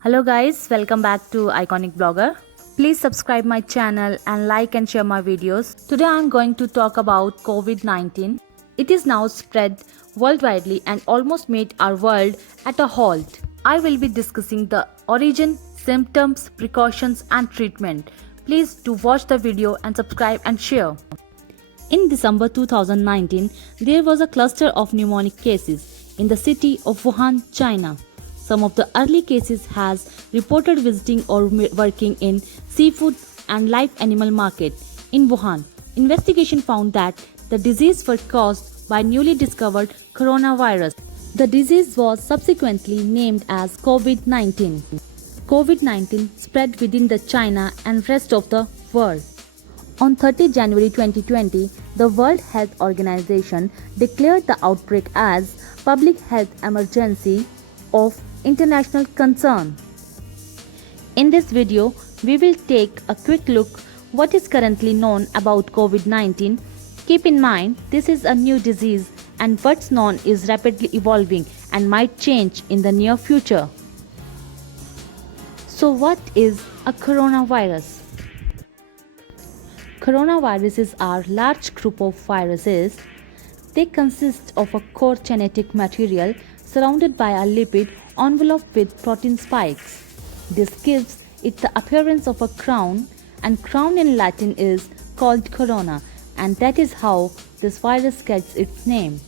Hello guys, welcome back to Iconic Blogger. Please subscribe my channel and like and share my videos. Today I am going to talk about COVID-19. It is now spread worldwide and almost made our world at a halt. I will be discussing the origin, symptoms, precautions and treatment. Please do watch the video and subscribe and share. In December 2019, there was a cluster of pneumonic cases in the city of Wuhan, China. Some of the early cases has reported visiting or working in seafood and live animal market in Wuhan. Investigation found that the disease was caused by newly discovered coronavirus. The disease was subsequently named as COVID-19. COVID-19 spread within the China and rest of the world. On 30 January 2020, the World Health Organization declared the outbreak as public health emergency of international concern. In this video, we will take a quick look what is currently known about COVID-19. Keep in mind, this is a new disease and what's known is rapidly evolving and might change in the near future. So what is a coronavirus? Coronaviruses are large group of viruses. They consist of a core genetic material surrounded by a lipid envelope with protein spikes. This gives it the appearance of a crown, and crown in Latin is called corona, and that is how this virus gets its name.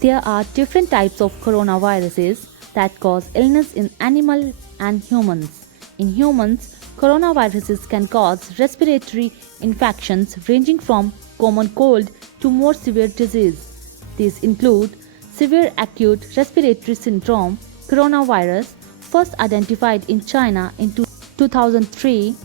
There are different types of coronaviruses that cause illness in animals and humans. In humans, coronaviruses can cause respiratory infections ranging from common cold to more severe disease. These include severe acute respiratory syndrome coronavirus, first identified in China in 2003,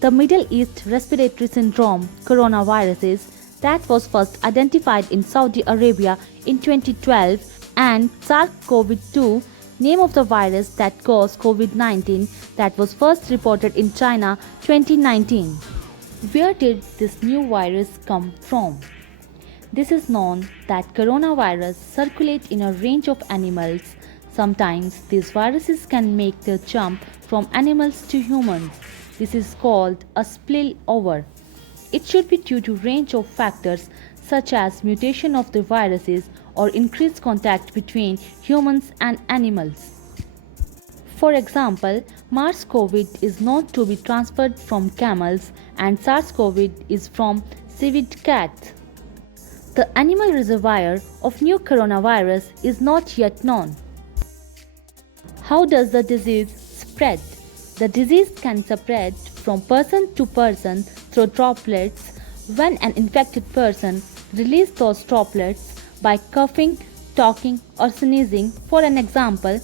the Middle East respiratory syndrome coronaviruses that was first identified in Saudi Arabia in 2012, and SARS-CoV-2, name of the virus that caused COVID-19 that was first reported in China 2019. Where did this new virus come from? This is known that coronavirus circulate in a range of animals. Sometimes these viruses can make their jump from animals to humans. This is called a spillover. It should be due to range of factors such as mutation of the viruses or increased contact between humans and animals. For example, MERS-CoV is known to be transferred from camels and SARS-CoV is from civet cats. The animal reservoir of new coronavirus is not yet known. How does the disease spread? The disease can spread from person to person through droplets when an infected person releases those droplets by coughing, talking or sneezing, for an example,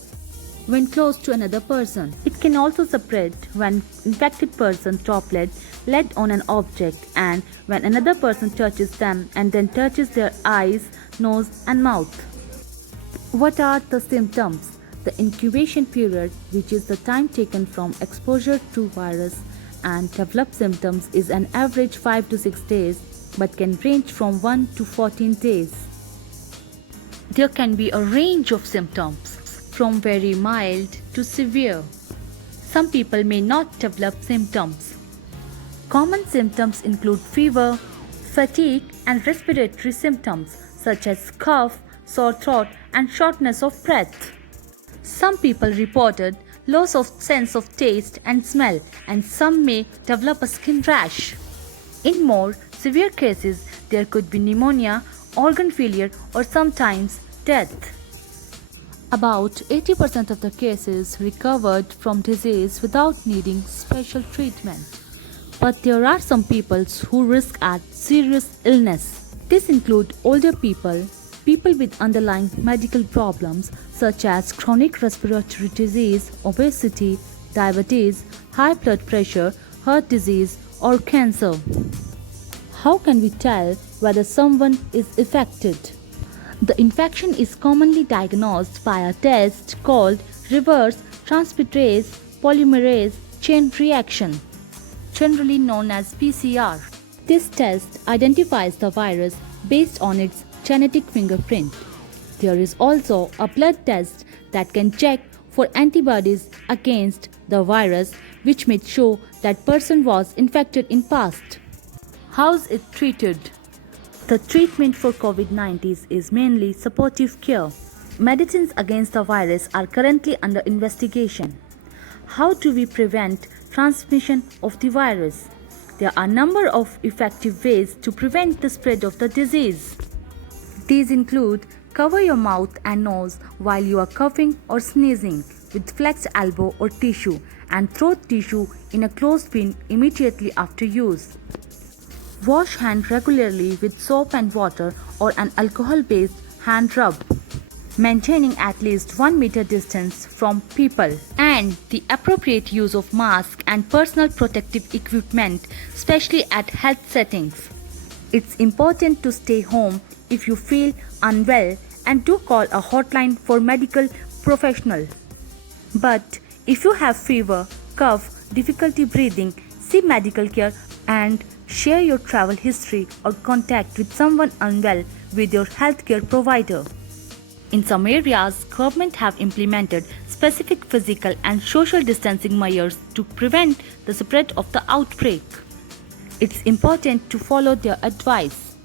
when close to another person. It can also spread when infected person's droplet land on an object and when another person touches them and then touches their eyes, nose and mouth. What are the symptoms? The incubation period, which is the time taken from exposure to virus and develop symptoms, is an average 5 to 6 days but can range from 1 to 14 days. There can be a range of symptoms from very mild to severe. Some people may not develop symptoms. Common symptoms include fever, fatigue and respiratory symptoms such as cough, sore throat and shortness of breath. Some people reported loss of sense of taste and smell, and some may develop a skin rash. In more severe cases, there could be pneumonia, organ failure or sometimes death. About 80% of the cases recovered from disease without needing special treatment. But there are some people who risk at serious illness. This include older people, people with underlying medical problems such as chronic respiratory disease, obesity, diabetes, high blood pressure, heart disease or cancer. How can we tell whether someone is affected? The infection is commonly diagnosed by a test called reverse transcriptase polymerase chain reaction, generally known as PCR. This test identifies the virus based on its genetic fingerprint. There is also a blood test that can check for antibodies against the virus, which may show that person was infected in past. How's it treated? The treatment for COVID-19 is mainly supportive care. Medicines against the virus are currently under investigation. How do we prevent transmission of the virus? There are a number of effective ways to prevent the spread of the disease. These include cover your mouth and nose while you are coughing or sneezing with flexed elbow or tissue, and throw tissue in a closed bin immediately after use. Wash hands regularly with soap and water or an alcohol-based hand rub, maintaining at least 1 meter distance from people, and the appropriate use of masks and personal protective equipment, especially at health settings. It's important to stay home if you feel unwell and do call a hotline for medical professionals. But if you have fever, cough, difficulty breathing, seek medical care and share your travel history or contact with someone unwell with your healthcare provider. In some areas, government have implemented specific physical and social distancing measures to prevent the spread of the outbreak. It's important to follow their advice.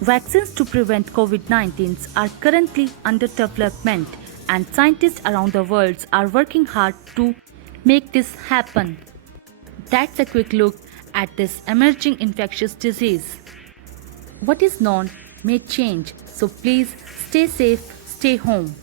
Vaccines to prevent COVID-19 are currently under development, and scientists around the world are working hard to make this happen. That's a quick look at this emerging infectious disease. What is known may change, so please stay safe, stay home.